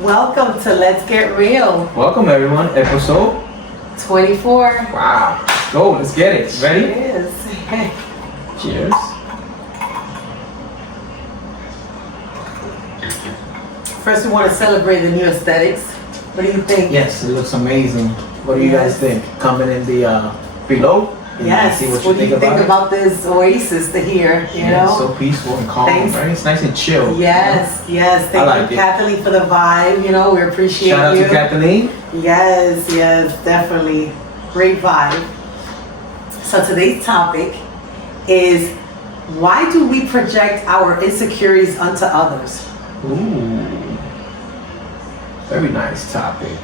Welcome to Let's Get Real. Welcome everyone, episode 24. Wow. Let's go, let's get it. Ready? Yes. Cheers. First, we want to celebrate the new aesthetics. What do you think? Yes, it looks amazing. What do you guys think? Comment in the below. And Yes. See What do you think about this oasis to here? You know? It's so peaceful and calm, Thanks. right? It's nice and chill. Yes, yes. Thank like you, it. Kathleen, for the vibe. You know, we appreciate Shout out you. to Kathleen. Yes, definitely. Great vibe. So today's topic is, why do we project our insecurities onto others? Ooh. Very nice topic.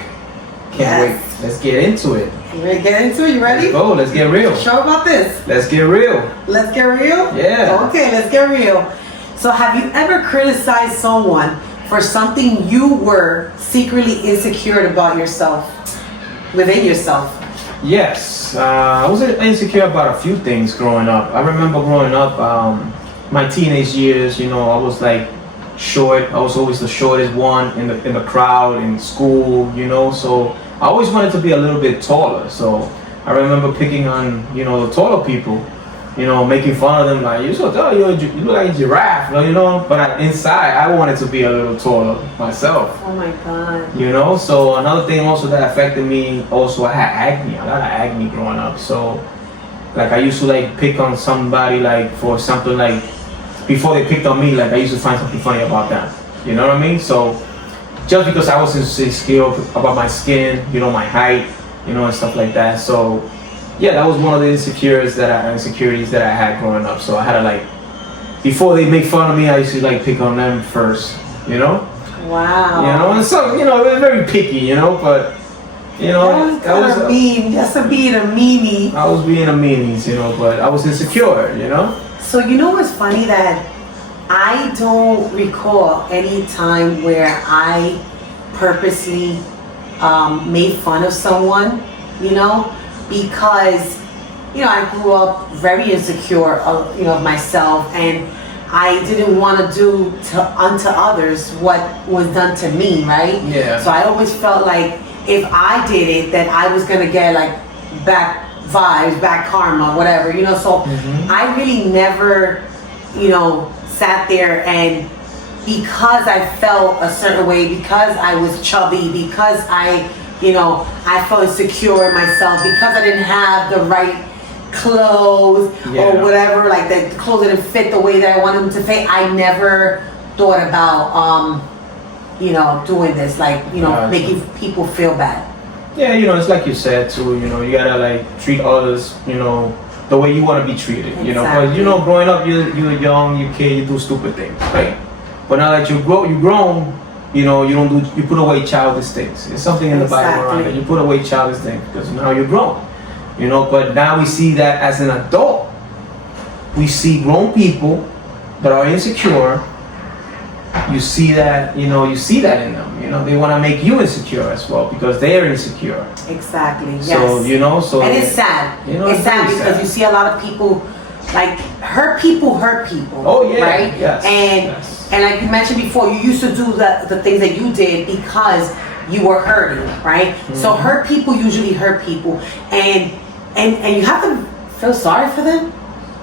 Can't Yes. wait. Let's get into it. You ready to get into it? You ready? Let's go. Let's get real. Sure about this? Let's get real. Let's get real? Yeah. Okay, let's get real. So have you ever criticized someone for something you were secretly insecure about yourself, within yourself? Yes, I was insecure about a few things growing up. I remember growing up, my teenage years. You know, I was like short. I was always the shortest one in the crowd in school. You know, so I always wanted to be a little bit taller. So I remember picking on the taller people. You know, making fun of them like, you're so tall, you look like a giraffe. You know, but inside I wanted to be a little taller myself. Oh my God. You know, so another thing also that affected me, also I had acne, a lot of acne growing up. So like I used to like pick on somebody like for something like, before they picked on me, like I used to find something funny about them. You know what I mean? So just because I was insecure about my skin, my height, and stuff like that. So yeah, that was one of the insecurities that I had growing up. So I had to like, before they make fun of me, I used to like pick on them first, Wow. And so, it was very picky, but, That was mean. Just to be a meanie. I was being a meanie, but I was insecure, So what's funny, that I don't recall any time where I purposely made fun of someone, because I grew up very insecure of myself, and I didn't want to do unto others what was done to me, right? Yeah. So I always felt like if I did it, that I was gonna get like back vibes, back karma, whatever, So I really never, sat there, and because I felt a certain way, because I was chubby, because I felt insecure in myself, because I didn't have the right clothes or whatever, like the clothes didn't fit the way that I wanted them to fit. I never thought about, doing this, like, making people feel bad. Yeah, it's like you said too, you gotta like treat others, the way you want to be treated, because growing up, you're young, you kid, you do stupid things, right? But now that you're grown, you put away childish things. It's something in the Bible around it. You put away childish things because now you're grown, But now we see that as an adult, we see grown people that are insecure. You see that, in them. They want to make you insecure as well because they're insecure. Exactly. Yes. So and it's sad. It's sad because you see a lot of people, like, hurt people. Oh yeah. Right. Yes. And like you mentioned before, you used to do the things that you did because you were hurting, right? Mm-hmm. So hurt people usually hurt people, and you have to feel sorry for them.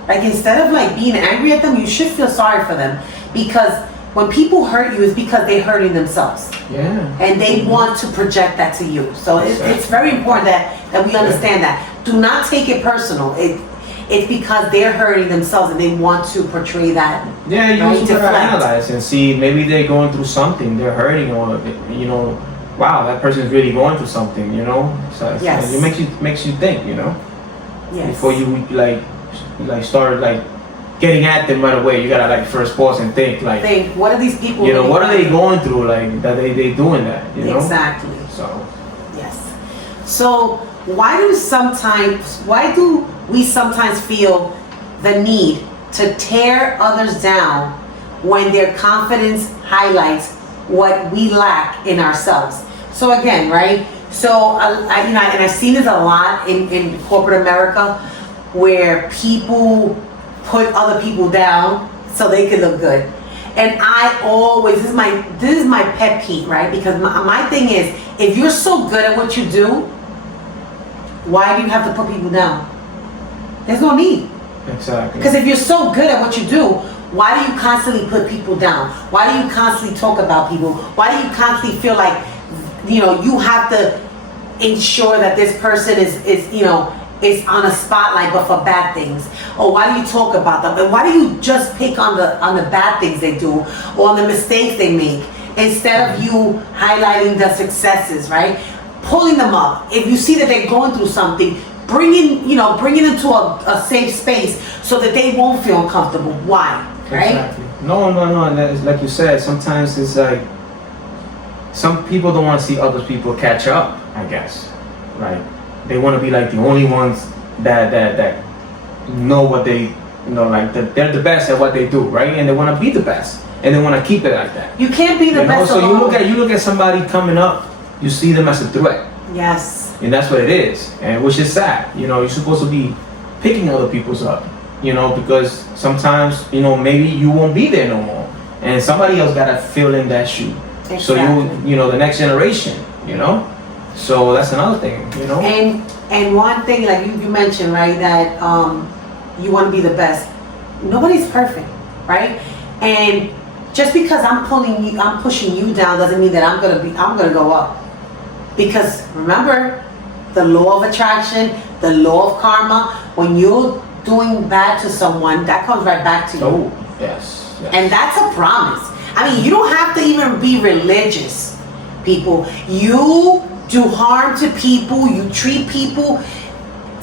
Like, instead of like being angry at them, you should feel sorry for them, because when people hurt you, it's because they're hurting themselves. Yeah. And they want to project that to you. So it's very important that we understand that. Do not take it personal. It's because they're hurting themselves and they want to portray that. Yeah, you need to analyze and see, maybe they're going through something, they're hurting, or wow, that person is really going through something, So yes. It makes you think, Yes. Before you like start like getting at them right away, you gotta like first pause and think what are these people? What are they going through? Like that they doing that? Exactly. So. Yes. So why do we sometimes feel the need to tear others down when their confidence highlights what we lack in ourselves? So again, right? So I've seen this a lot in corporate America, where people put other people down so they can look good. And I always, this is my pet peeve, right? Because my thing is, if you're so good at what you do, why do you have to put people down? There's no need. Exactly. Because if you're so good at what you do, why do you constantly put people down? Why do you constantly talk about people? Why do you constantly feel like, you know, you have to ensure that this person is you know, is on a spotlight, but for bad things? Or why do you talk about them? And why do you just pick on the bad things they do or on the mistakes they make instead of you highlighting the successes, right? Pulling them up. If you see that they're going through something, bringing them to a safe space so that they won't feel uncomfortable. Why? Right? Exactly. No. And that is, like you said, sometimes it's like some people don't want to see other people catch up, I guess. Right? They want to be like the only ones that know what they, you know, like they're the best at what they do, right? And they want to be the best, and they want to keep it like that. You can't be the best. So alone. you look at somebody coming up, you see them as a threat. Yes. And that's what it is, and which is sad. You know, you're supposed to be picking other people's up, you know, because sometimes, you know, maybe you won't be there no more, and somebody else gotta fill in that shoe. Exactly. So you know, the next generation, you know. So that's another thing, you know. And one thing, like you mentioned, right, that you want to be the best. Nobody's perfect, right? And just because I'm pushing you down doesn't mean that I'm gonna go up. Because remember, the law of attraction, the law of karma, when you're doing bad to someone, that comes right back to you. Oh, yes. And that's a promise. I mean, you don't have to even be religious, people. You do harm to people, you treat people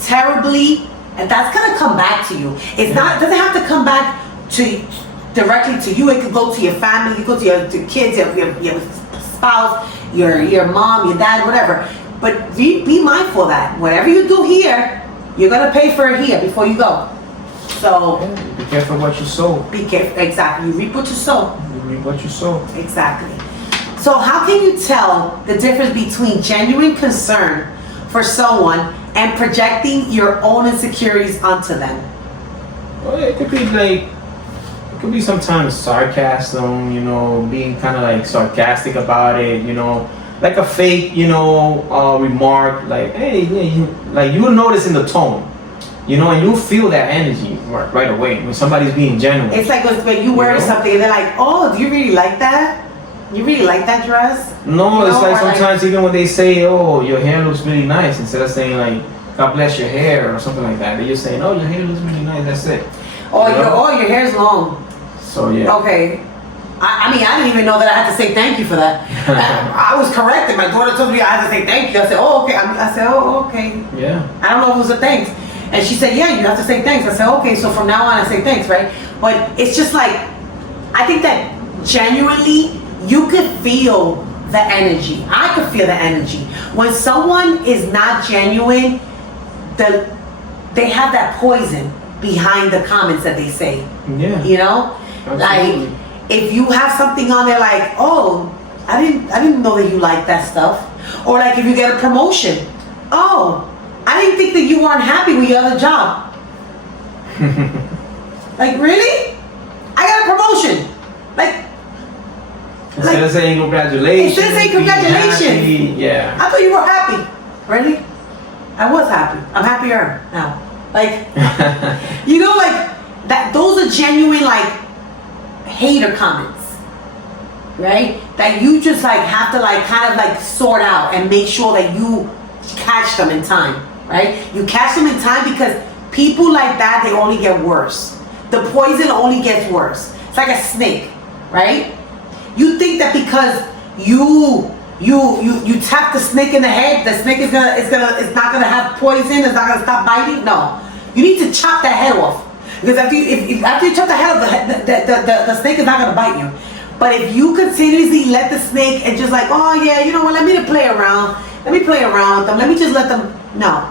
terribly, and that's gonna come back to you. It doesn't have to come back directly to you. It could go to your family, it could go to your kids, your spouse, your mom, your dad, whatever. But be mindful of that. Whatever you do here, you're gonna pay for it here before you go. So be careful what you sow. Be careful. Exactly. You reap what you sow. You reap what you sow. Exactly. So how can you tell the difference between genuine concern for someone and projecting your own insecurities onto them? Well, it could be sometimes sarcasm, you know, being kind of like sarcastic about it, you know, like a fake, you know, remark, like, hey, yeah, you will notice in the tone, you know, and you'll feel that energy right away when somebody's being genuine. It's like when you wear something and they're like, oh, do you really like that? You really like that dress? No, it's like sometimes even when they say, oh, your hair looks really nice, instead of saying like, God bless your hair or something like that, they're just saying, oh, your hair looks really nice, that's it. Oh, your hair's long. So yeah. Okay. I mean, I didn't even know that I had to say thank you for that. I was corrected. My daughter told me I had to say thank you. I said, oh, okay. I said, oh, okay. Yeah. I don't know if it was a thanks. And she said, yeah, you have to say thanks. I said, okay, so from now on I say thanks, right? But it's just like, I think that genuinely, you could feel the energy. I could feel the energy. When someone is not genuine, they have that poison behind the comments that they say. Yeah. You know? Absolutely. Like, if you have something on there like, oh, I didn't know that you like that stuff. Or like if you get a promotion, oh, I didn't think that you weren't happy with your other job. Like, really? I got a promotion. Like, instead of saying congratulations. Instead of saying congratulations. Yeah. I thought you were happy. Really? I was happy. I'm happier now. Like, you know, like that. Those are genuine, like, hater comments, right? That you just like have to like kind of like sort out and make sure that you catch them in time, right? You catch them in time because people like that, they only get worse. The poison only gets worse. It's like a snake, right? You think that because you tap the snake in the head, the snake it's not gonna have poison, it's not gonna stop biting. No, you need to chop that head off. Because after you chop the head off, the snake is not gonna bite you. But if you continuously let the snake and just like, oh yeah, you know what, let me play around with them, let me just let them, no.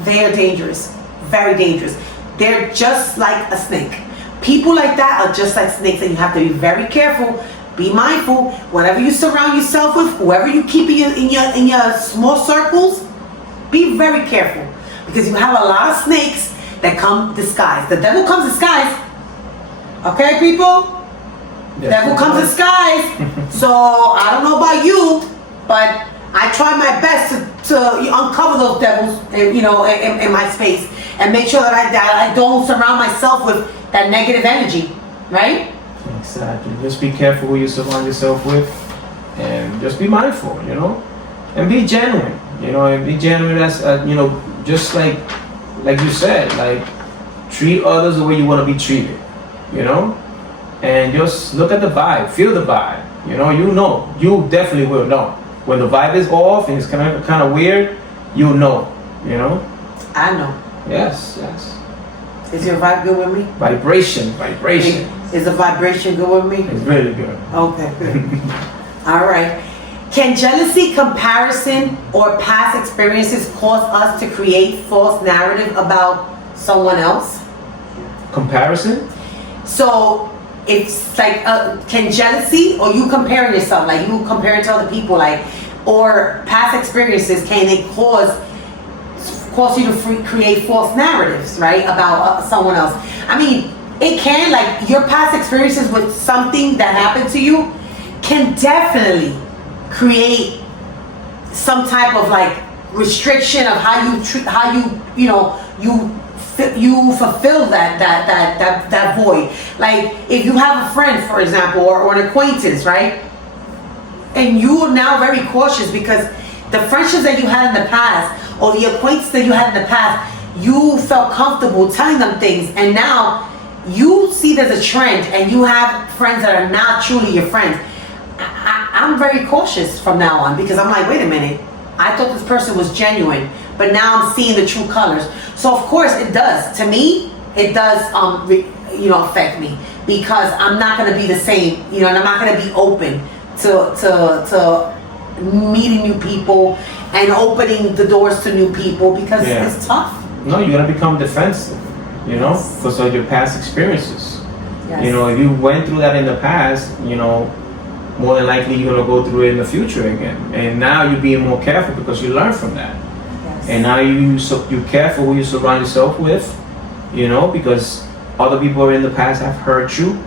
They are dangerous, very dangerous. They're just like a snake. People like that are just like snakes, and you have to be very careful. Be mindful. Whatever you surround yourself with, whoever you keep in your small circles, be very careful, because you have a lot of snakes that come disguised. The devil comes disguised. Okay, people? Yes, Devil comes disguised. So I don't know about you, but I try my best to uncover those devils, in my space, and make sure that I don't surround myself with that negative energy, right? Exactly. Just be careful who you surround yourself with, and just be mindful, and be genuine, and be genuine. As just like you said, like treat others the way you want to be treated, and just look at the vibe, feel the vibe. You definitely will know when the vibe is off and it's kind of weird. You know. I know. Yes. Is your vibe good with me? Vibration. Is the vibration good with me? It's really good. Okay, good. All right. Can jealousy, comparison, or past experiences cause us to create false narrative about someone else? Comparison? So it's like, can jealousy, or you comparing yourself, like you comparing to other people, like, or past experiences, can they cause you to create false narratives, right, about someone else? I mean, it can, like your past experiences with something that happened to you can definitely create some type of like restriction of how you treat, how you fulfill that void. Like if you have a friend, for example, or an acquaintance, right, and you are now very cautious because the friendships that you had in the past or the acquaintance that you had in the past, you felt comfortable telling them things, and now you see there's a trend and you have friends that are not truly your friends. I'm very cautious from now on because I'm like, wait a minute, I thought this person was genuine, but now I'm seeing the true colors. So of course it does. To me, it does affect me because I'm not going to be the same, and I'm not going to be open to meeting new people and opening the doors to new people because it's tough. No, you're going to become defensive, because of your past experiences. Yes. If you went through that in the past, more than likely you're going to go through it in the future again. And now you're being more careful because you learn from that. Yes. And now you're careful who you surround yourself with, because other people in the past have hurt you,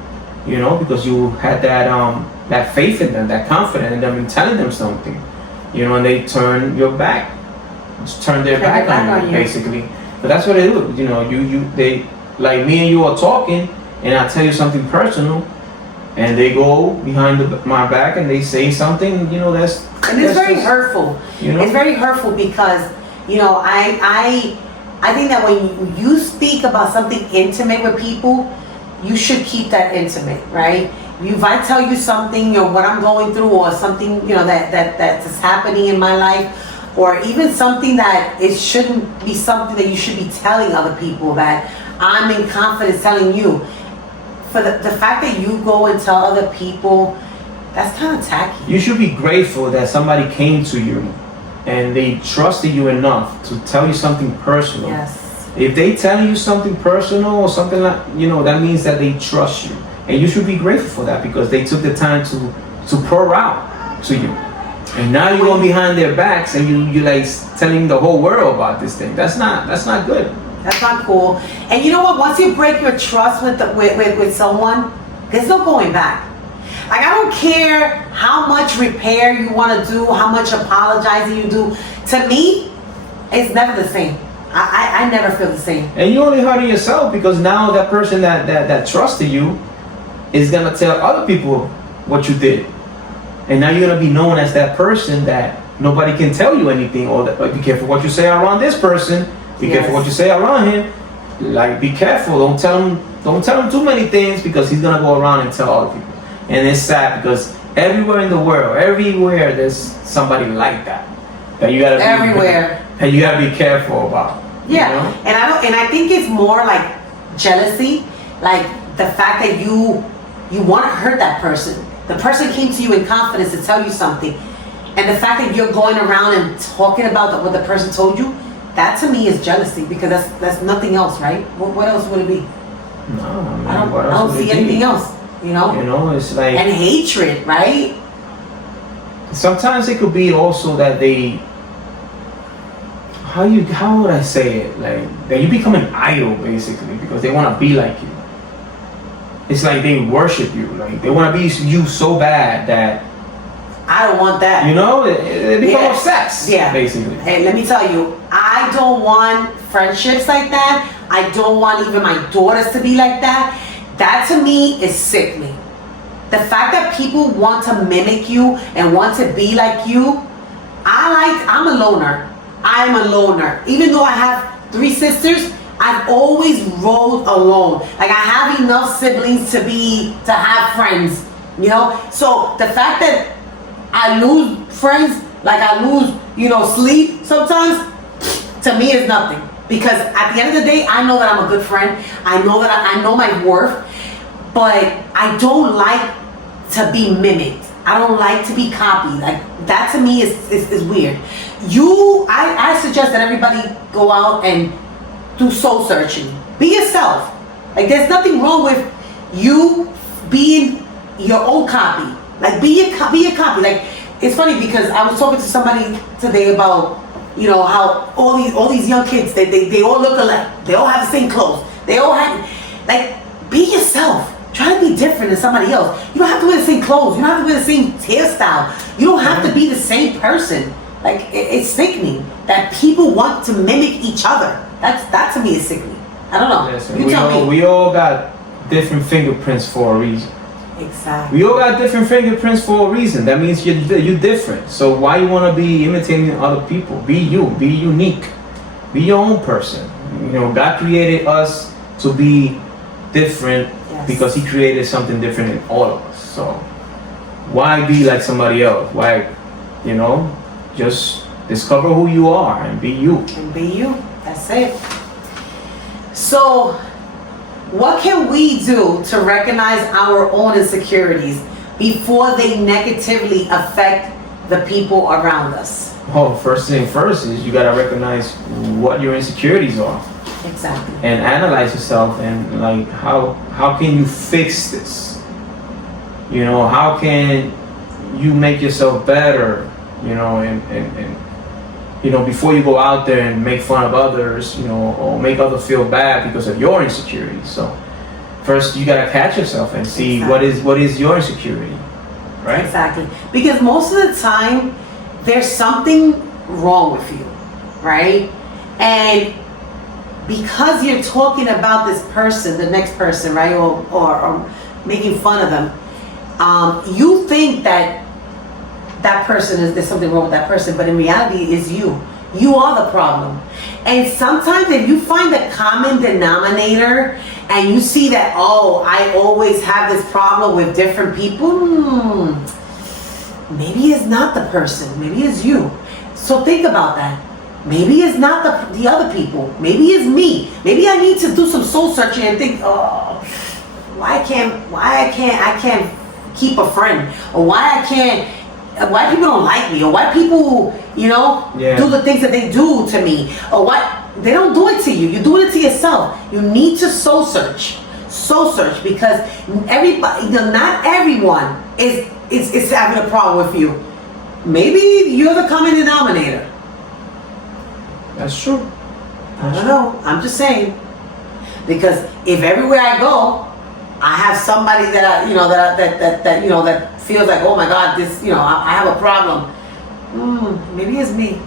because you had that faith in them, that confidence in them in telling them something, and they turn their back on you, basically. But that's what they do. They like me and you are talking, and I tell you something personal, and they go behind my back and they say something, that's. And it's very hurtful. It's very hurtful because, I think that when you speak about something intimate with people, you should keep that intimate, right? If I tell you something, what I'm going through, or something, that's happening in my life, or even something that it shouldn't be something that you should be telling other people, that I'm in confidence telling you. For the fact that you go and tell other people, that's kind of tacky. You should be grateful that somebody came to you and they trusted you enough to tell you something personal. Yes. If they tell you something personal or something like, that means that they trust you. And you should be grateful for that because they took the time to pour out to you. And now you're going behind their backs and you like telling the whole world about this thing. That's not good. That's not cool. And you know what? Once you break your trust with someone, there's no going back. Like, I don't care how much repair you want to do, how much apologizing you do. To me, it's never the same. I never feel the same. And you only hurting yourself because now that person that trusted you is going to tell other people what you did. And now you're going to be known as that person that nobody can tell you anything, or be careful what you say around this person. Be careful what you say around him. Like, be careful. Don't tell him too many things because he's gonna go around and tell other people. And it's sad because everywhere in the world, there's somebody like that you gotta be everywhere. And you gotta be careful about. Yeah, and I think it's more like jealousy, like the fact that you want to hurt that person. The person came to you in confidence to tell you something, and the fact that you're going around and talking about what the person told you. That to me is jealousy because that's nothing else, right? What else would it be? No, I don't see anything else. It's like, and hatred, right? Sometimes it could be also that they, how would I say it? Like that you become an idol basically because they want to be like you. it's like they worship you. Like they want to be you so bad that I don't want that. you know it becomes obsessed. Yeah. Basically. Hey, let me tell you, I don't want friendships like that. I don't want even my daughters to be like that. That to me is sickening. The fact that people want to mimic you and want to be like you, I'm a loner. I'm a loner. Even though I have 3 sisters, I've always rolled alone. Like I have enough siblings to have friends, you know? So the fact that I lose friends, like I lose, sleep sometimes, to me is nothing. Because at the end of the day, I know that I'm a good friend. I know that I know my worth, but I don't like to be mimicked. I don't like to be copied. Like that to me is weird. I suggest that everybody go out and do soul searching. Be yourself. Like there's nothing wrong with you being your own copy. Like be a copy. Like it's funny because I was talking to somebody today about how all these young kids they all look alike. They all have the same clothes. They all have like be yourself. Try to be different than somebody else. You don't have to wear the same clothes. You don't have to wear the same hairstyle. You don't have to be the same person. Like it's sickening that people want to mimic each other. That to me is sickening. I don't know. Listen, you tell me. We all got different fingerprints for a reason. Exactly. We all got different fingerprints for a reason. That means you're different. So why you want to be imitating other people? Be you. Be unique. Be your own person. God created us to be different because He created something different in all of us. So why be like somebody else? Why, just discover who you are and be you. And be you. That's it. So, what can we do to recognize our own insecurities before they negatively affect the people around us? Oh, first thing first is you gotta recognize what your insecurities are. Exactly. And analyze yourself and like how can you fix this? How can you make yourself better? And before you go out there and make fun of others, or make others feel bad because of your insecurities. So first you gotta catch yourself and see what is your insecurity, right? Exactly. Because most of the time there's something wrong with you, right? And because you're talking about this person, the next person, right, or making fun of them, you think that person there's something wrong with that person, but in reality it's you. You are the problem. And sometimes if you find the common denominator and you see that, I always have this problem with different people, maybe it's not the person, maybe it's you. So think about that. Maybe it's not the other people. Maybe it's me. Maybe I need to do some soul searching and think, why I can't keep a friend, or why people don't like me, or why people, do the things that they do to me, or why they don't do it to you. You're doing it to yourself. You need to soul search, because everybody, not everyone is having a problem with you. Maybe you're the common denominator. That's true. I don't know. I'm just saying, because if everywhere I go, I have somebody that that feels like, oh my God, this, I have a problem. Maybe it's me.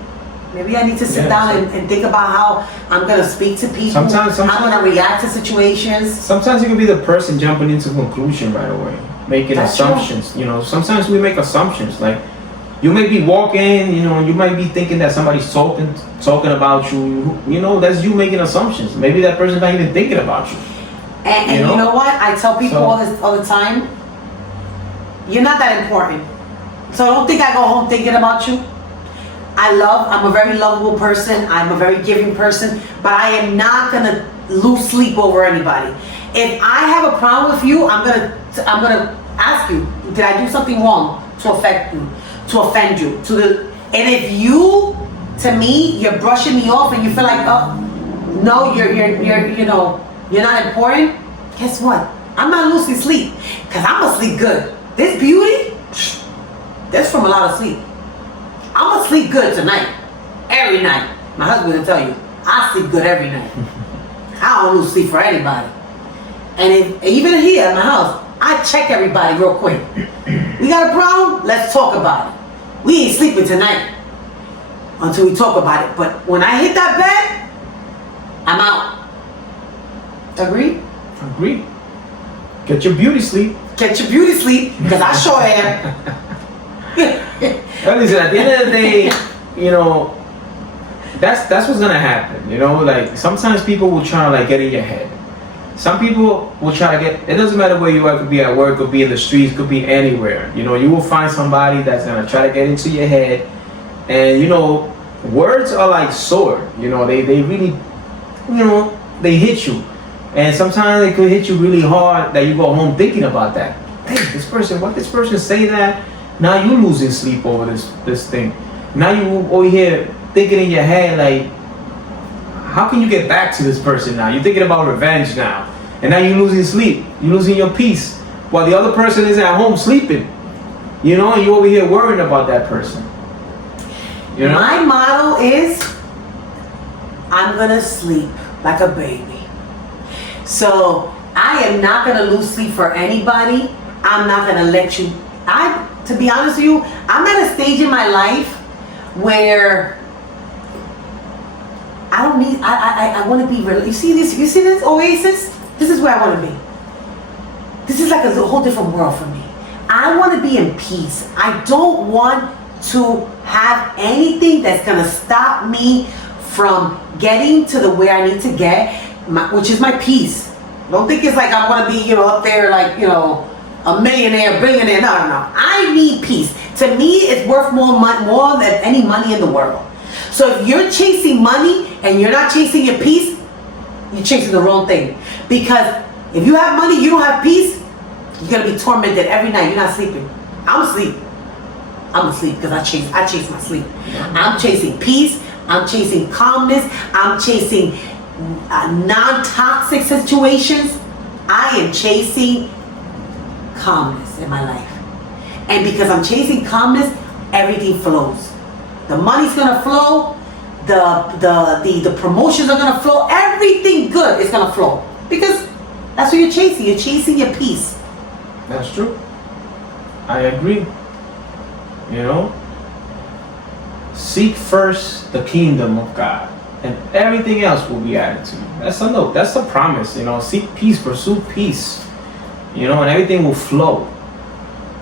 Maybe I need to sit down and think about how I'm gonna speak to people. Sometimes how I'm gonna react to situations. Sometimes you can be the person jumping into conclusion right away, making assumptions. True. Sometimes we make assumptions. Like you may be walking, you might be thinking that somebody's talking about you. That's you making assumptions. Maybe that person's not even thinking about you. And you know what? I tell people all the time, you're not that important. So don't think I go home thinking about you. I'm a very lovable person. I'm a very giving person, but I am not gonna lose sleep over anybody. If I have a problem with you, I'm gonna ask you, did I do something wrong to affect you, to offend you? And if you, to me, you're brushing me off and you feel like, no, you're not important, guess what? I'm not losing sleep, because I'm gonna sleep good. This beauty, that's from a lot of sleep. I'm gonna sleep good tonight, every night. My husband will tell you, I sleep good every night. I don't lose sleep for anybody. And even here at my house, I check everybody real quick. We got a problem? Let's talk about it. We ain't sleeping tonight until we talk about it. But when I hit that bed, I'm out. Agree? Agree. Get your beauty sleep. Get your beauty sleep, because I sure am. Well, listen, at the end of the day, you know, that's what's gonna happen. You know, like sometimes people will try to like get in your head. Some people will try to get. It doesn't matter where you are. It could be at work, could be in the streets, could be anywhere. You know, you will find somebody that's gonna try to get into your head, and you know, words are like sword. You know, they really, you know, they hit you. And sometimes they could hit you really hard that you go home thinking about that. Hey, this person say that? Now you losing sleep over this thing. Now you over here thinking in your head like, how can you get back to this person now? You're thinking about revenge now. And now you're losing sleep. You're losing your peace. While the other person is at home sleeping. You know, and you're over here worrying about that person. You know? My motto is, I'm gonna sleep like a baby. So I am not gonna lose sleep for anybody. I'm not gonna let you. To be honest with you, I'm at a stage in my life where I don't need. I want to be real. You see this? You see this oasis? This is where I want to be. This is like a whole different world for me. I want to be in peace. I don't want to have anything that's gonna stop me from getting to the where I need to get. Which is my peace. Don't think it's like I want to be, you know, up there like, you know, a millionaire, billionaire. No. I need peace. To me, it's worth more than any money in the world. So if you're chasing money and you're not chasing your peace, you're chasing the wrong thing. Because if you have money, you don't have peace, you're gonna be tormented every night. You're not sleeping. I'm asleep. I'm asleep because I chase my sleep. I'm chasing peace. I'm chasing calmness. I'm chasing non-toxic situations. I am chasing calmness in my life, and because I'm chasing calmness, everything flows. The money's gonna flow, the promotions are gonna flow, everything good is gonna flow, because that's what you're chasing. You're chasing your peace. That's true. I agree. You know, seek first the kingdom of God, and everything else will be added to you. That's the promise. You know, seek peace, pursue peace. You know, and everything will flow.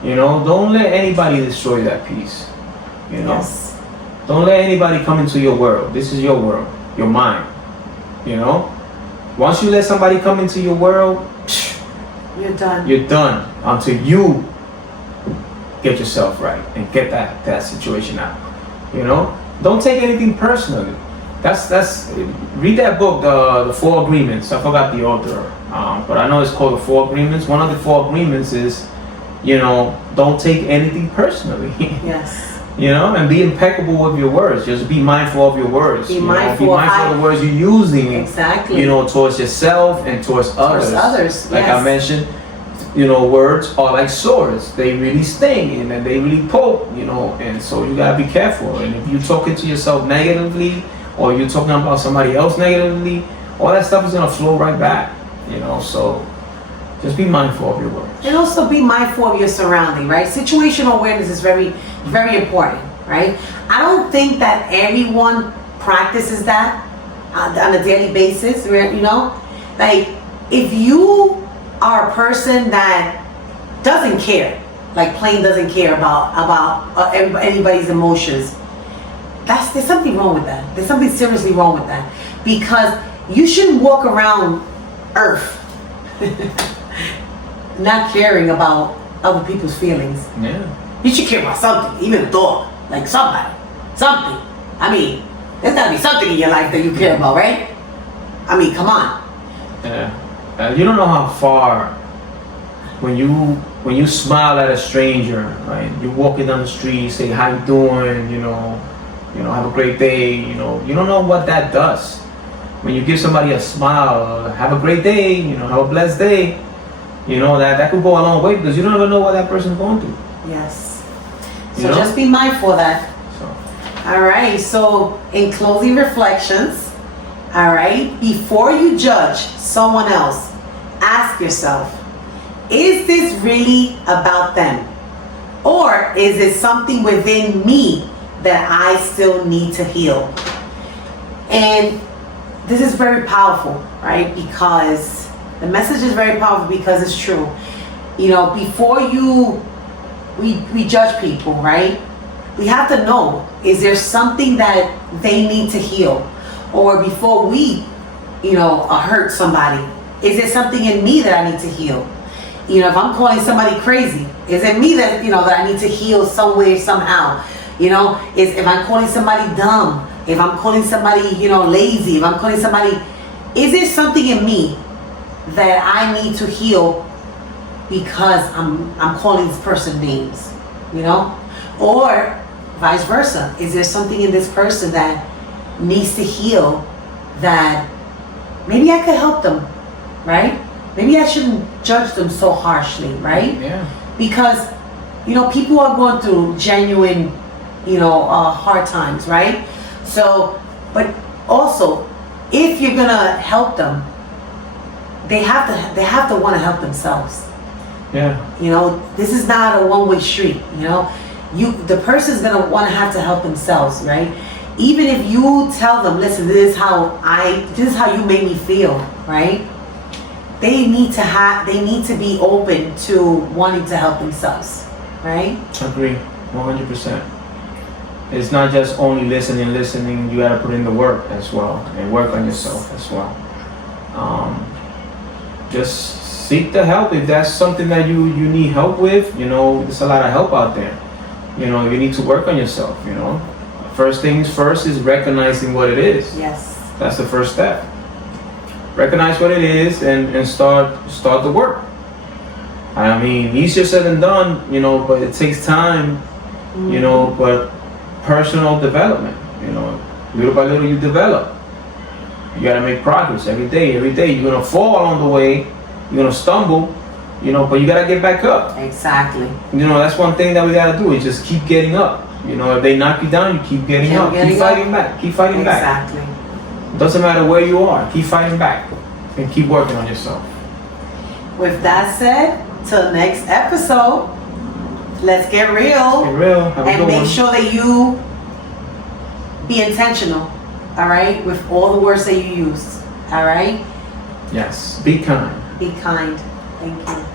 You know, don't let anybody destroy that peace. You know, Yes. Don't let anybody come into your world. This is your world, your mind. You know, once you let somebody come into your world, You're done. you're done until you get yourself right and get that situation out. You know, don't take anything personally. That's read that book, the 4 Agreements. I forgot the author, but I know it's called the 4 Agreements. One of the 4 agreements is, you know, don't take anything personally. Yes. You know, and be impeccable with your words. Just be mindful of your words. Be you know? mindful of the words you're using. Exactly. You know, towards yourself and towards others. Like yes. I mentioned, you know, words are like swords. They really sting and they really poke. You know, and so you gotta be careful. And if you're talking to yourself negatively, or you're talking about somebody else negatively, all that stuff is gonna flow right back. You know, so just be mindful of your words. And also be mindful of your surrounding, right? Situational awareness is very, very important, right? I don't think that everyone practices that on a daily basis, you know? Like, if you are a person that doesn't care, like plain doesn't care about anybody's emotions, there's something wrong with that. There's something seriously wrong with that. Because you shouldn't walk around Earth not caring about other people's feelings. Yeah. You should care about something, even a dog, like somebody, something. I mean, there's gotta be something in your life that you care about, right? I mean, come on. Yeah. You don't know how far when you smile at a stranger, right? You're walking down the street, say how you doing, you know, have a great day, you know don't know what that does. When you give somebody a smile, have a great day, have a blessed day, that could go a long way, because you don't ever know what that person's going through. Yes. So just be mindful of that. All right. So in closing reflections, all right, before you judge someone else, ask yourself, is this really about them? Or is it something within me that I still need to heal? And this is very powerful, right? Because the message is very powerful because it's true. You know, before we judge people, right? We have to know, is there something that they need to heal? Or before we, hurt somebody, is there something in me that I need to heal? You know, if I'm calling somebody crazy, is it me that, that I need to heal some way, somehow? If I'm calling somebody dumb, if I'm calling somebody, lazy, if I'm calling somebody, is there something in me that I need to heal because I'm calling this person names, Or vice versa. Is there something in this person that needs to heal that maybe I could help them, right? Maybe I shouldn't judge them so harshly, right? Yeah. Because, people are going through genuine, hard times, right? So, but also, if you're gonna help them, they have to want to help themselves. Yeah. This is not a one-way street. The person's gonna want to have to help themselves, right? Even if you tell them, listen, this is how you made me feel, right? They need to be open to wanting to help themselves, right? Agree, 100%. It's not just only listening. You gotta put in the work as well and work on yourself as well. Just seek the help if that's something that you need help with. There's a lot of help out there. You need to work on yourself. First things first is recognizing what it is. Yes. That's the first step. Recognize what it is and start the work. I mean, easier said than done, but it takes time, but personal development, little by little you develop. You gotta make progress every day. You're gonna fall along the way, you're gonna stumble, but you gotta get back up. Exactly. That's one thing that we gotta do is just keep getting up. If they knock you down, you keep getting up. Keep fighting back. Keep fighting back. Exactly. Doesn't matter where you are, keep fighting back and keep working on yourself. With that said, till next episode, let's get real. Get real. Have a and good make one. sure that you be intentional, all right, with all the words that you use, all right? Yes. Be kind. Be kind. Thank you.